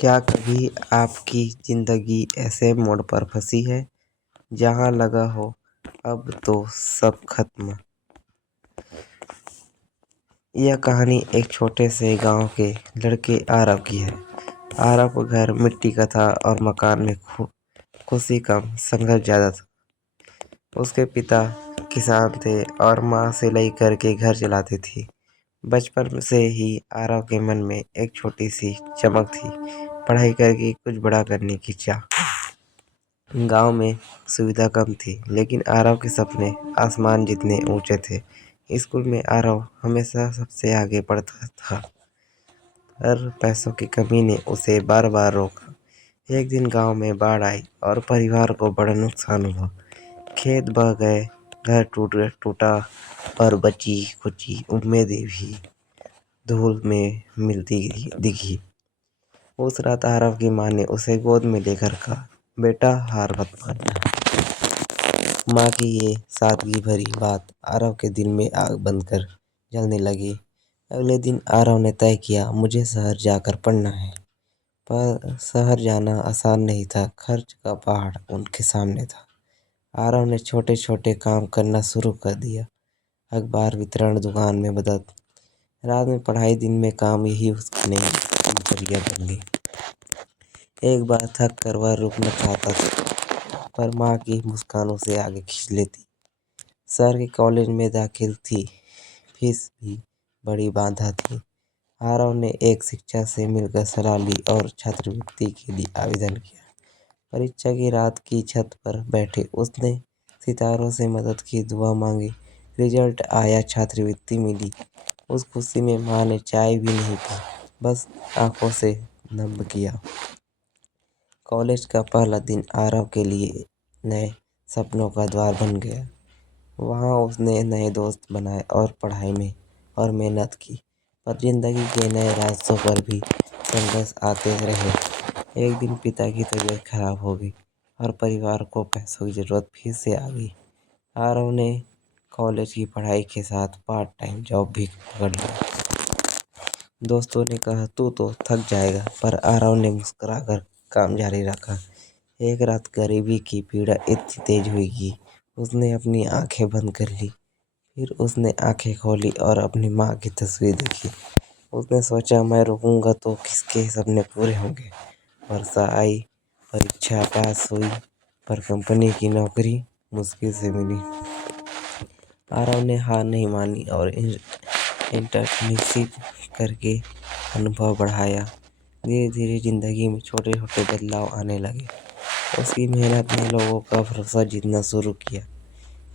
क्या कभी आपकी ज़िंदगी ऐसे मोड़ पर फंसी है जहाँ लगा हो अब तो सब खत्म? यह कहानी एक छोटे से गांव के लड़के आरव की है। आरव का घर मिट्टी का था और मकान में खुशी कम, संघर्ष ज़्यादा था। उसके पिता किसान थे और माँ सिलाई करके घर चलाती थी। बचपन से ही आरव के मन में एक छोटी सी चमक थी, पढ़ाई करके कुछ बड़ा करने की चाह। गांव में सुविधा कम थी, लेकिन आरव के सपने आसमान जितने ऊंचे थे। स्कूल में आरव हमेशा सबसे आगे पढ़ता था, पर पैसों की कमी ने उसे बार बार रोका। एक दिन गांव में बाढ़ आई और परिवार को बड़ा नुकसान हुआ। खेत बह गए, घर टूटा और बची खुची उम्मीदें भी धूल में मिलती दिखी। उस रात आरव की माँ ने उसे गोद में लेकर कहा, बेटा हार मत मानना। माँ की ये सादगी भरी बात आरव के दिल में आग बनकर जलने लगी। अगले दिन आरव ने तय किया, मुझे शहर जाकर पढ़ना है। पर शहर जाना आसान नहीं था, खर्च का पहाड़ उनके सामने था। आरव ने छोटे छोटे काम करना शुरू कर दिया, अखबार वितरण, दुकान में मदद। रात में पढ़ाई, दिन में काम, यही उसकी नई दिनचर्या बन गई। एक बार थक कर वह रुकना चाहता था, पर माँ की मुस्कान उसे आगे खींच लेती। शहर के कॉलेज में दाखिल थी, फीस भी बड़ी बाधा थी। आरव ने एक शिक्षक से मिलकर सलाह ली और छात्रवृत्ति के लिए आवेदन किया। परीक्षा की रात की छत पर बैठे उसने सितारों से मदद की दुआ मांगी। रिजल्ट आया, छात्रवृत्ति मिली। उस खुशी में माँ ने चाय भी नहीं पी, बस आंखों से नम किया। कॉलेज का पहला दिन आरव के लिए नए सपनों का द्वार बन गया। वहाँ उसने नए दोस्त बनाए और पढ़ाई में और मेहनत की। पर जिंदगी के नए रास्तों पर भी संघर्ष आते रहे। एक दिन पिता की तबीयत खराब हो गई और परिवार को पैसों की जरूरत फिर से आ गई। आरव ने कॉलेज की पढ़ाई के साथ पार्ट टाइम जॉब भी पकड़ लिया। दोस्तों ने कहा, तू तो थक जाएगा, पर आरव ने मुस्कुराकर काम जारी रखा। एक रात गरीबी की पीड़ा इतनी तेज हुई कि उसने अपनी आंखें बंद कर ली। फिर उसने आंखें खोली और अपनी माँ की तस्वीर देखी। उसने सोचा, मैं रुकूंगा तो किसके सपने पूरे होंगे। वर्षा आई, परीक्षा पास हुई, पर कंपनी की नौकरी मुश्किल से मिली। आरव ने हार नहीं मानी और इंटर्नशिप करके अनुभव बढ़ाया। धीरे धीरे जिंदगी में छोटे छोटे बदलाव आने लगे। उसकी मेहनत ने लोगों का भरोसा जीतना शुरू किया।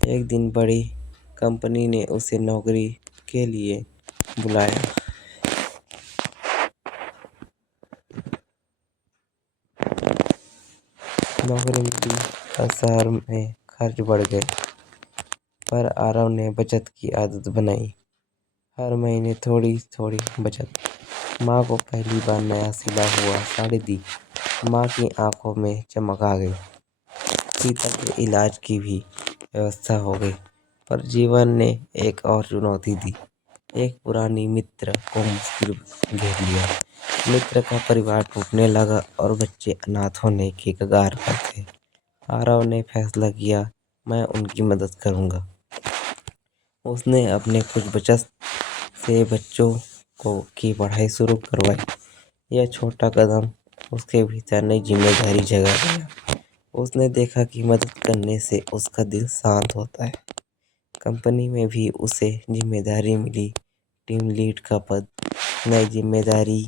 एक दिन बड़ी कंपनी ने उसे नौकरी के लिए बुलाया। नौकरी मिली और शहर में खर्च बढ़ गए, पर आरव ने बचत की आदत बनाई। हर महीने थोड़ी थोड़ी बचत। माँ को पहली बार नया सिला हुआ साड़ी दी। माँ की आंखों में चमक आ गई। पिता के इलाज की भी व्यवस्था हो गई, पर जीवन ने एक और चुनौती दी। एक पुरानी मित्र को मुश्किल घेर लिया। मित्र का परिवार टूटने लगा और बच्चे अनाथ होने के कगार पर थे। आरव ने फैसला किया, मैं उनकी मदद करूंगा। उसने अपने कुछ बचत से बच्चों को की पढ़ाई शुरू करवाई। यह छोटा कदम उसके भीतर नई जिम्मेदारी जगा गया। उसने देखा कि मदद करने से उसका दिल शांत होता है। कंपनी में भी उसे जिम्मेदारी मिली, टीम लीड का पद। नई जिम्मेदारी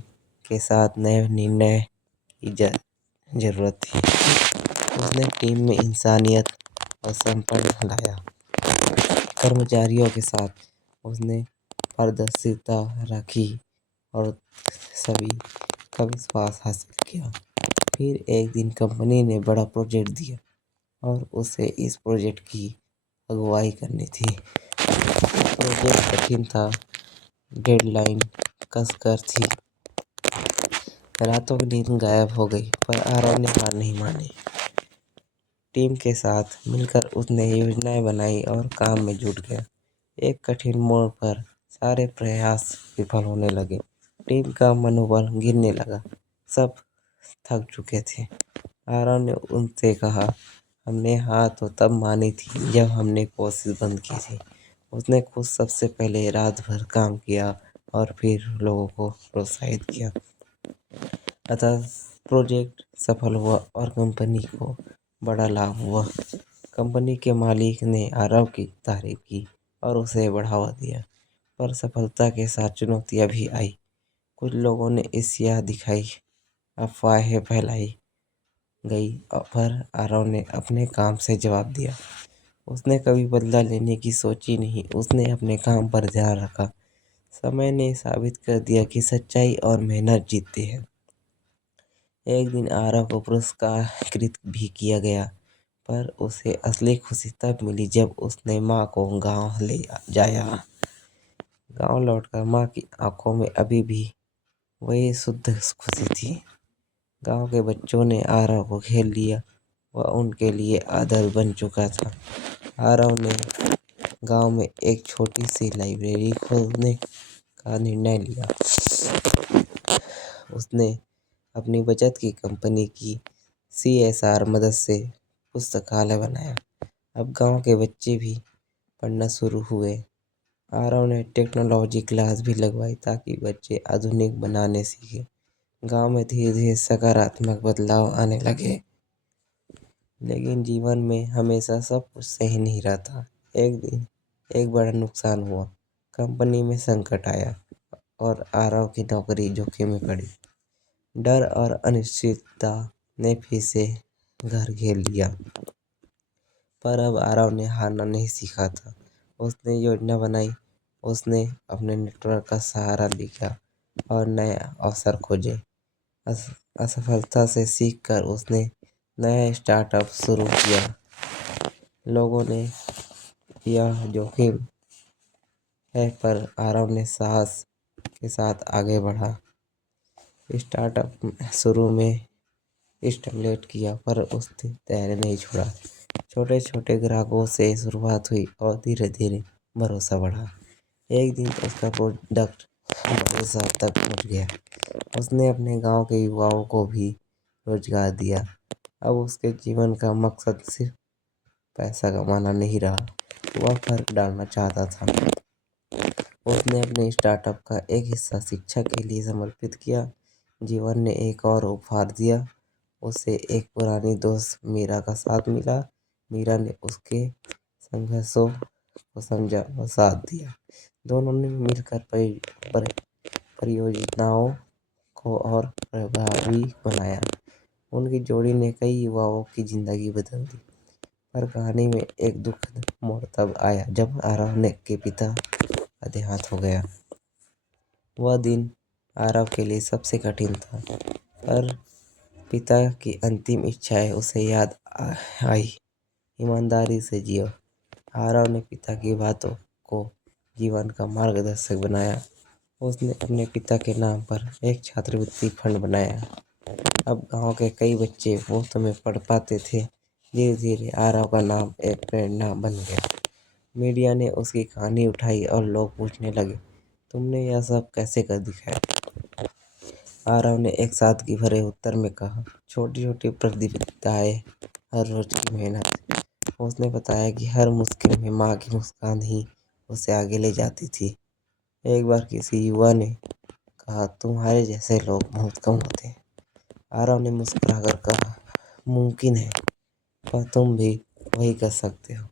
के साथ नए निर्णय की जरूरत थी। उसने टीम में इंसानियत और संपर्क लाया। कर्मचारियों के साथ उसने पारदर्शिता रखी और सभी का विश्वास हासिल किया। फिर एक दिन कंपनी ने बड़ा प्रोजेक्ट दिया और उसे इस प्रोजेक्ट की अगुवाई करनी थी। प्रोजेक्ट कठिन था, डेडलाइन कसकर थी। रातों की नींद गायब हो गई, पर आरव ने हार नहीं मानी। टीम के साथ मिलकर उसने योजनाएं बनाई और काम में जुट गया। एक कठिन मोड़ पर सारे प्रयास विफल होने लगे। टीम का मनोबल गिरने लगा। सब थक चुके थे। आरव ने उनसे कहा, हमने हाँ तो तब मानी थी जब हमने कोशिश बंद की थी। उसने खुद सबसे पहले रात भर काम किया और फिर लोगों को प्रोत्साहित किया। अतः प्रोजेक्ट सफल हुआ और कंपनी को बड़ा लाभ हुआ। कंपनी के मालिक ने आरव की तारीफ की और उसे बढ़ावा दिया, पर सफलता के साथ चुनौतियां भी आई। कुछ लोगों ने ईर्ष्या दिखाई, अफवाहें फैलाई गई, पर आरव ने अपने काम से जवाब दिया। उसने कभी बदला लेने की सोची नहीं, उसने अपने काम पर ध्यान रखा। समय ने साबित कर दिया कि सच्चाई और मेहनत जीतती है। एक दिन आरव को पुरस्कृत भी किया गया, पर उसे असली खुशी तब मिली जब उसने माँ को गांव ले जाया। गांव लौटकर माँ की आंखों में अभी भी वही शुद्ध खुशी थी। गांव के बच्चों ने आरव को घेर लिया, वह उनके लिए आदर्श बन चुका था। आरव ने गांव में एक छोटी सी लाइब्रेरी खोलने का निर्णय लिया। उसने अपनी बचत की कंपनी की CSR मदद से पुस्तकालय बनाया। अब गांव के बच्चे भी पढ़ना शुरू हुए। आरव ने टेक्नोलॉजी क्लास भी लगवाई ताकि बच्चे आधुनिक बनाने सीखे। गांव में धीरे धीरे सकारात्मक बदलाव आने लगे। लेकिन जीवन में हमेशा सब कुछ सही नहीं रहता। एक दिन एक बड़ा नुकसान हुआ। कंपनी में संकट आया और आरव की नौकरी जोखिम में पड़ी। डर और अनिश्चितता ने फिर से घर घेर लिया, पर अब आरव ने हारना नहीं सीखा था। उसने योजना बनाई, उसने अपने नेटवर्क का सहारा लिया और नए अवसर खोजे। असफलता से सीखकर उसने नया स्टार्टअप शुरू किया। लोगों ने यह जोखिम है, पर आरव ने साहस के साथ आगे बढ़ा। स्टार्टअप शुरू में स्टैगनेट किया, पर उसने धैर्य नहीं छोड़ा। छोटे छोटे ग्राहकों से शुरुआत हुई और धीरे धीरे भरोसा बढ़ा। एक दिन उसका प्रोडक्ट बड़े शहर तक पहुंच गया। उसने अपने गांव के युवाओं को भी रोजगार दिया। अब उसके जीवन का मकसद सिर्फ पैसा कमाना नहीं रहा, वह फर्क डालना चाहता था। उसने अपने स्टार्टअप का एक हिस्सा शिक्षा के लिए समर्पित किया। जीवन ने एक और उपहार दिया। उसे एक पुरानी दोस्त मीरा का साथ मिला। मीरा ने उसके संघर्षों को समझा और साथ दिया। दोनों ने मिलकर परियोजनाओं को और प्रभावी बनाया। उनकी जोड़ी ने कई युवाओं की जिंदगी बदल दी। पर कहानी में एक दुखद मोड़ तब आया जब आरव के पिता का देहांत हो गया। वह दिन आरव के लिए सबसे कठिन था, पर पिता की अंतिम इच्छाएं उसे याद आई। ईमानदारी से जियो। आरव ने पिता की बातों को जीवन का मार्गदर्शक बनाया। उसने अपने पिता के नाम पर एक छात्रवृत्ति फंड बनाया। अब गांव के कई बच्चे मुफ्त में पढ़ पाते थे। धीरे धीरे आरव का नाम एक प्रेरणा बन गया। मीडिया ने उसकी कहानी उठाई और लोग पूछने लगे, तुमने यह सब कैसे कर दिखाया? आरव ने एक सादगी भरे उत्तर में कहा, छोटी छोटी प्रतियोगिताएं, हर रोज की मेहनत। उसने बताया कि हर मुश्किल में माँ की मुस्कान ही उसे आगे ले जाती थी। एक बार किसी युवा ने कहा, तुम्हारे जैसे लोग बहुत कम होते हैं। आरव ने मुस्कुराकर कहा, मुमकिन है, पर तुम भी वही कर सकते हो।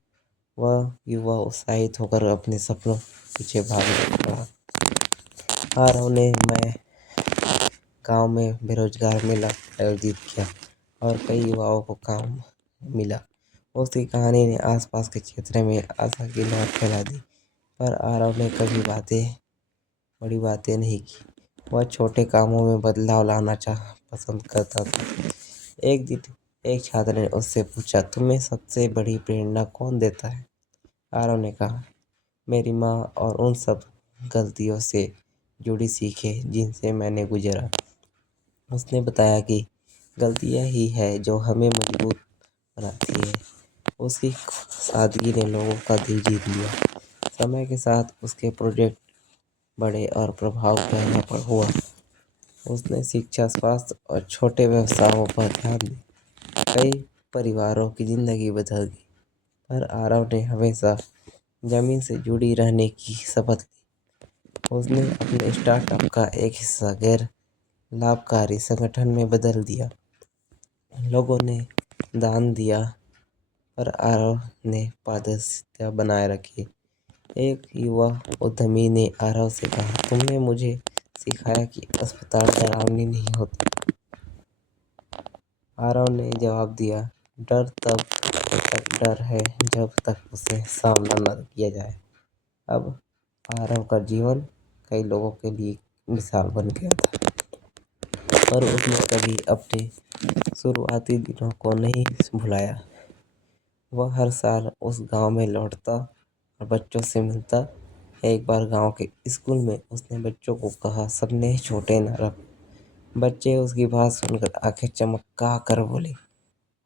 वह युवा उत्साहित होकर अपने सपनों पीछे भाग पड़ा। आरव ने मैं गांव में बेरोजगार मेला आयोजित किया और कई युवाओं को काम मिला। उसकी कहानी ने आसपास के क्षेत्र में आशा की लहर फैला दी। पर आरव ने कभी बड़ी बातें नहीं की। वह छोटे कामों में बदलाव लाना पसंद करता था। एक दिन एक छात्र ने उससे पूछा, तुम्हें सबसे बड़ी प्रेरणा कौन देता है? आरव ने कहा, मेरी माँ और उन सब गलतियों से जुड़ी सीखें जिनसे मैंने गुजरा। उसने बताया कि गलतियाँ ही है जो हमें मजबूत बनाती है। उसकी सादगी ने लोगों का दिल जीत लिया। समय के साथ उसके प्रोजेक्ट बड़े और प्रभाव गहरा हुआ। उसने शिक्षा, स्वास्थ्य और छोटे व्यवसायों पर ध्यान दिया। कई परिवारों की जिंदगी बदल गई, पर आरव ने हमेशा जमीन से जुड़ी रहने की शपथ ली। उसने अपने स्टार्टअप का एक हिस्सा गैर लाभकारी संगठन में बदल दिया। लोगों ने दान दिया, पर आरव ने पारदर्शिता बनाए रखी। एक युवा उद्यमी ने आरव से कहा, तुमने मुझे सिखाया कि अस्पताल डरावनी नहीं होते। आरव ने जवाब दिया, डर तब तक डर है जब तक उसे सामना न किया जाए। अब आरव का जीवन कई लोगों के लिए मिसाल बन गया था, पर उसने कभी अपने शुरुआती दिनों को नहीं भुलाया। वह हर साल उस गांव में लौटता और बच्चों से मिलता। एक बार गांव के स्कूल में उसने बच्चों को कहा, सपने छोटे न रखो। बच्चे उसकी बात सुनकर आंखें चमका कर बोले,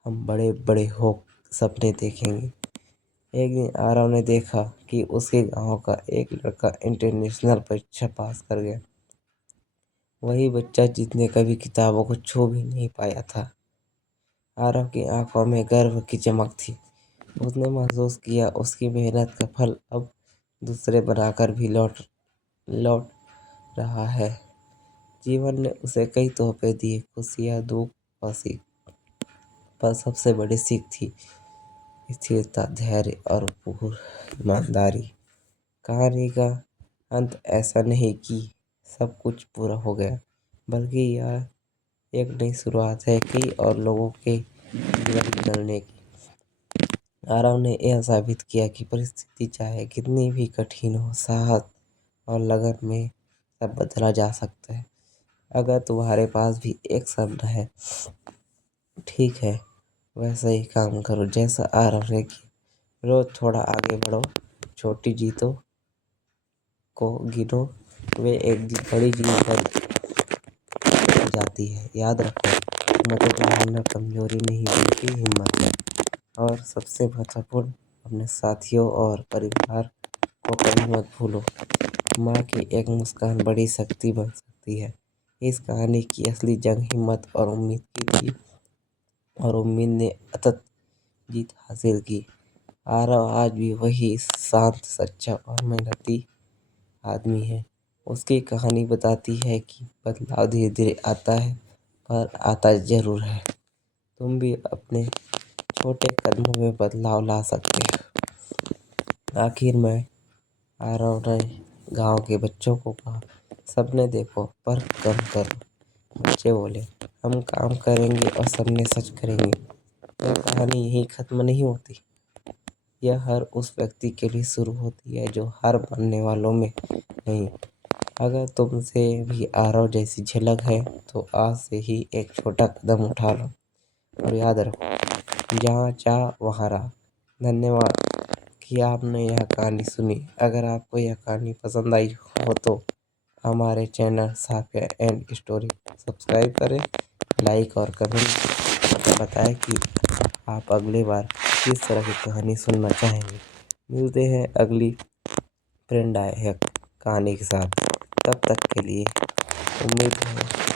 हम बड़े बड़े हो सपने देखेंगे। एक दिन आरव ने देखा कि उसके गांव का एक लड़का इंटरनेशनल परीक्षा पास कर गया। वही बच्चा जिसने कभी किताबों को छू भी नहीं पाया था। आरव की आंखों में गर्व की चमक थी। उसने महसूस किया उसकी मेहनत का फल अब दूसरे बनाकर भी लौट रहा है। जीवन ने उसे कई तोहफे दिए, खुशियाँ, दुख और सीख, पर सबसे बड़ी सीख थी स्थिरता, धैर्य और पूर्ण ईमानदारी। कहानी का अंत ऐसा नहीं कि सब कुछ पूरा हो गया, बल्कि यह एक नई शुरुआत है कई और लोगों के जीवन बदलने की। आरव ने यह साबित किया कि परिस्थिति चाहे कितनी भी कठिन हो, साहस और लगन में सब बदला जा सकता है। अगर तुम्हारे पास भी एक सपना है, ठीक है, वैसा ही काम करो जैसा आरव ने किया। रोज थोड़ा आगे बढ़ो, छोटी जीतों को गिनो, वे एक दिन बड़ी जीत बन जाती है। याद रखो, मदद मांगना कमजोरी नहीं बल्कि हिम्मत है। और सबसे महत्वपूर्ण, अपने साथियों और परिवार को कभी मत भूलो। माँ की एक मुस्कान बड़ी शक्ति बन सकती है। इस कहानी की असली जंग हिम्मत और उम्मीद की थी, और उम्मीद ने अतत जीत हासिल की। आरव आज भी वही शांत, सच्चा और मेहनती आदमी है। उसकी कहानी बताती है कि बदलाव धीरे धीरे आता है, पर आता जरूर है। तुम भी अपने छोटे कदमों में बदलाव ला सकते हो। आखिर में आरव ने गांव के बच्चों को कहा, सपने देखो पर कम करो। बच्चे बोले, हम काम करेंगे और सपने सच करेंगे। यह कहानी यही खत्म नहीं होती। यह हर उस व्यक्ति के लिए शुरू होती है जो हार मानने वालों में नहीं। अगर तुमसे भी आरव जैसी झलक है तो आज से ही एक छोटा कदम उठा लो, और याद रखो, जहाँ चाह वहाँ राह। धन्यवाद कि आपने यह कहानी सुनी। अगर आपको यह कहानी पसंद आई हो तो हमारे channel Safia and story subscribe करें, लाइक और कमेंट बताएं कि आप अगली बार किस तरह की कहानी सुनना चाहेंगे। मिलते हैं अगली प्रेरणादायक कहानी के साथ। तब तक के लिए उम्मीद है